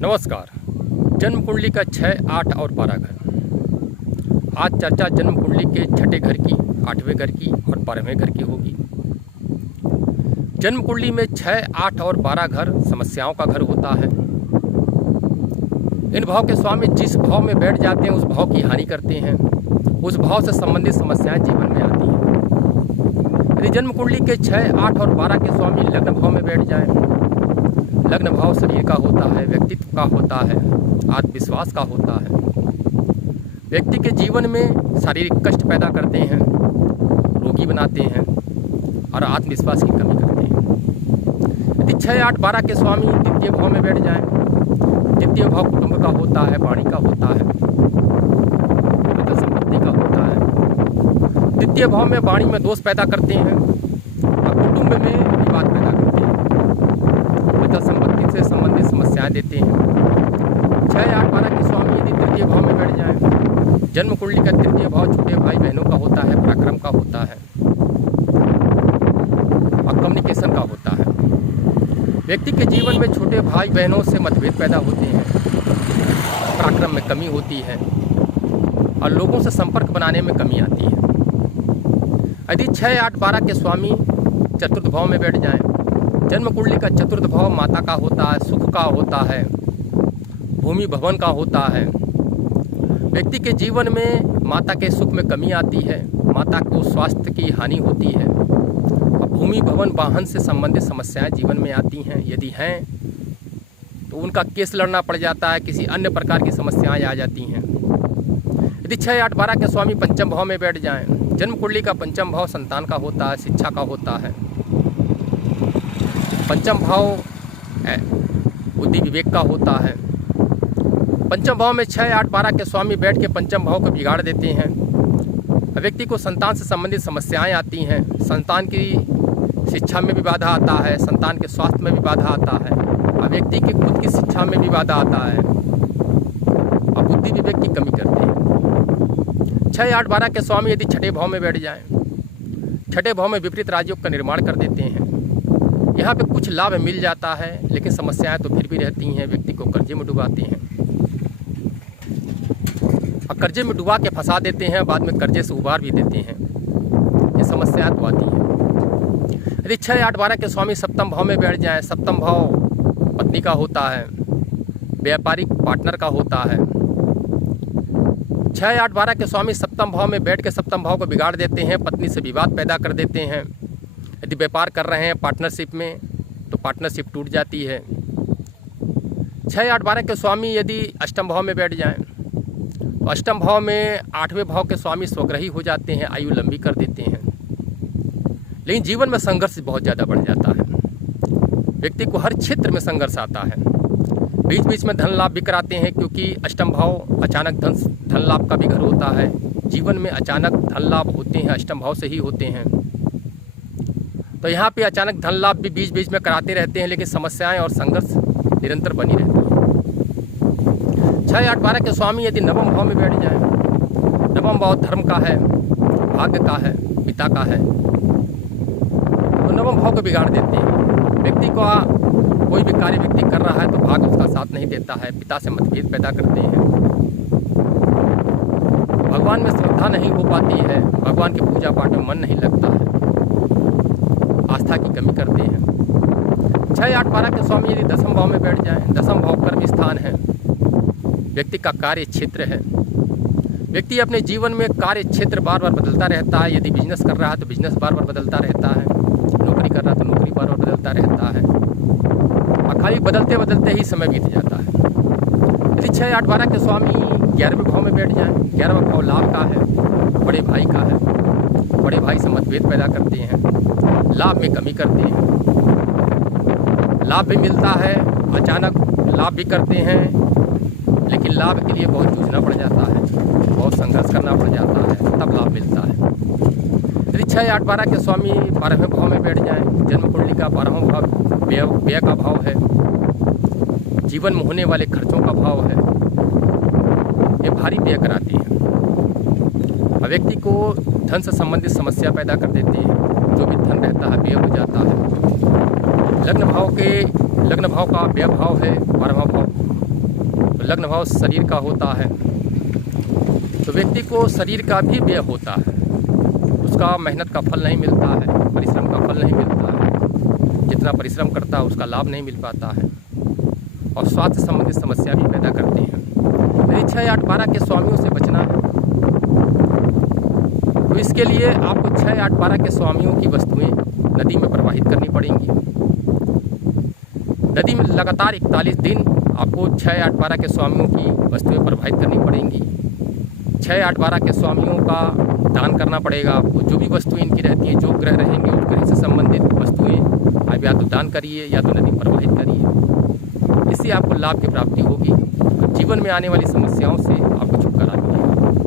नमस्कार। जन्म कुंडली का 6, 8 और 12 घर। आज चर्चा जन्म कुंडली के छठे घर की, 8वें घर की और 12वें घर की होगी। जन्म कुंडली में 6, 8 और 12 घर समस्याओं का घर होता है। इन भाव के स्वामी जिस भाव में बैठ जाते हैं उस भाव की हानि करते हैं। उस भाव से संबंधित समस्याएं जीवन में आती हैं। यदि जन्म कुंडली के 6, 8 और 12 के स्वामी लग्न भाव में बैठ जाएं, लग्न भाव शरीर का होता है, व्यक्तित्व का होता है, आत्मविश्वास का होता है। व्यक्ति के जीवन में शारीरिक कष्ट पैदा करते हैं, रोगी बनाते हैं और आत्मविश्वास की कमी करते हैं। यदि 6, 8, 12 के स्वामी द्वितीय भाव में बैठ जाएं, द्वितीय भाव कुटुंब का होता है, वाणी का होता है, संपत्ति का होता है। द्वितीय भाव में वाणी में दोष पैदा करते हैं और कुटुंब में विवाद पैदा करते हैं, संपत्ति से संबंधित समस्याएं देते हैं। 6, 8, 12 के स्वामी यदि तृतीय भाव में बैठ जाएं, जन्म कुंडली का तृतीय भाव छोटे भाई बहनों का होता है, पराक्रम का होता है और कम्युनिकेशन का होता है। व्यक्ति के जीवन में छोटे भाई बहनों से मतभेद पैदा होते हैं, पराक्रम में कमी होती है और लोगों से संपर्क बनाने में कमी आती है। यदि 6, 8, 12 के स्वामी चतुर्थ भाव में बैठ जाएं, जन्म कुंडली का चतुर्थ भाव माता का होता है, सुख का होता है, भूमि भवन का होता है। व्यक्ति के जीवन में माता के सुख में कमी आती है, माता को स्वास्थ्य की हानि होती है और भूमि भवन वाहन से संबंधित समस्याएं जीवन में आती हैं। यदि हैं तो उनका केस लड़ना पड़ जाता है, किसी अन्य प्रकार की समस्याएं आ जाती हैं। यदि 6, 8, 12 के स्वामी पंचम भाव में बैठ जाएं, जन्म कुंडली का पंचम भाव संतान का होता है, शिक्षा का होता है। पंचम भाव बुद्धि विवेक का होता है। पंचम भाव में 6, 8, 12 के स्वामी बैठ के पंचम भाव को बिगाड़ देते हैं। व्यक्ति को संतान से संबंधित समस्याएं आती हैं, संतान की शिक्षा में भी बाधा आता है, संतान के स्वास्थ्य में भी बाधा आता है और व्यक्ति की खुद की शिक्षा में भी बाधा आता है और बुद्धि विवेक की कमी करते हैं। 6, 8, 12 के स्वामी यदि छठे भाव में बैठ जाएं, छठे भाव में विपरीत राजयोग का निर्माण कर देते हैं। यहाँ पे कुछ लाभ मिल जाता है लेकिन समस्याएं तो फिर भी रहती हैं। व्यक्ति को कर्जे में डुबाते हैं और कर्जे में डुबा के फंसा देते हैं, बाद में कर्जे से उबार भी देते हैं। ये समस्याएं तो आती हैं। यदि 6, 8, 12 के स्वामी सप्तम भाव में बैठ जाएं, सप्तम भाव पत्नी का होता है, व्यापारिक पार्टनर का होता है। 6, 8, 12 के स्वामी सप्तम भाव में बैठ के सप्तम भाव को बिगाड़ देते हैं, पत्नी से विवाद पैदा कर देते हैं। यदि व्यापार कर रहे हैं पार्टनरशिप में तो पार्टनरशिप टूट जाती है। 6, 8, 12 के स्वामी यदि अष्टम भाव में बैठ जाएं तो अष्टम भाव में 8वें भाव के स्वामी स्वग्रही हो जाते हैं, आयु लंबी कर देते हैं। लेकिन जीवन में संघर्ष बहुत ज़्यादा बढ़ जाता है। व्यक्ति को हर क्षेत्र में संघर्ष आता है। बीच बीच में धन लाभ भी कराते हैं क्योंकि अष्टम भाव अचानक धन लाभ का भी घर होता है। जीवन में अचानक धन लाभ होते हैं, अष्टम भाव से ही होते हैं। तो यहाँ पे अचानक धन लाभ भी बीच बीच में कराते रहते हैं, लेकिन समस्याएं और संघर्ष निरंतर बनी रहती है। 6, 8, 12 के स्वामी यदि नवम भाव में बैठ जाएं, नवम भाव धर्म का है, भाग्य का है, पिता का है, तो नवम भाव को बिगाड़ देते हैं। व्यक्ति को कोई भी कार्य व्यक्ति कर रहा है तो भाग्य उसका साथ नहीं देता है, पिता से मतभेद पैदा करते हैं, भगवान में श्रद्धा नहीं हो पाती है, भगवान की पूजा पाठ में मन नहीं लगता है, आस्था की कमी करते हैं। 6, 8, 12 के स्वामी यदि दसम भाव में बैठ जाएं, दसम भाव कर्म स्थान है, व्यक्ति का कार्य क्षेत्र है। व्यक्ति अपने जीवन में कार्य क्षेत्र बार बार बदलता रहता है। यदि बिजनेस कर रहा है तो बिजनेस बार बार बदलता रहता है, नौकरी कर रहा है तो नौकरी बार बार बदलता रहता है और खाली बदलते बदलते ही समय बीत जाता है। यदि 6, 8, 12 के स्वामी 11वें भाव में बैठ जाएं, 11वां भाव लाभ का है, बड़े भाई का है, बड़े भाई से मतभेद पैदा करते हैं, लाभ में कमी करते हैं। लाभ भी मिलता है, अचानक लाभ भी करते हैं, लेकिन लाभ के लिए बहुत जूझना पड़ जाता है, बहुत संघर्ष करना पड़ जाता है, तब लाभ मिलता है। यदि 6, 8, 12 के स्वामी 12वें भाव में बैठ जाएं, जन्म कुंडली का 12वां भाव व्यय का भाव है, जीवन में होने वाले खर्चों का भाव है, ये भारी व्यय कराती है और व्यक्ति को धन से संबंधित समस्या पैदा कर देती है। जो भी धन रहता है व्यय हो जाता है। लग्न भाव का व्यय भाव है 12वां भाव, लग्न भाव शरीर का होता है तो व्यक्ति को शरीर का भी व्यय होता है, उसका मेहनत का फल नहीं मिलता है, परिश्रम का फल नहीं मिलता है, जितना परिश्रम करता है उसका लाभ नहीं मिल पाता है और स्वास्थ्य संबंधित समस्या भी पैदा करते हैं। यदि 6, 8, 12 के स्वामियों से बचना है तो इसके लिए आपको 6, 8, 12 के स्वामियों की वस्तुएं नदी में प्रवाहित करनी पड़ेंगी। नदी में लगातार 41 दिन आपको 6, 8, 12 के स्वामियों की वस्तुएं प्रवाहित करनी पड़ेंगी। 6, 8, 12 के स्वामियों का दान करना पड़ेगा आपको। जो भी वस्तुएं इनकी रहती हैं, जो ग्रह रहेंगे उस ग्रह से संबंधित वस्तुएं आप या तो दान करिए या तो नदी में प्रवाहित करिए। इससे आपको लाभ की प्राप्ति होगी। जीवन में आने वाली समस्याओं से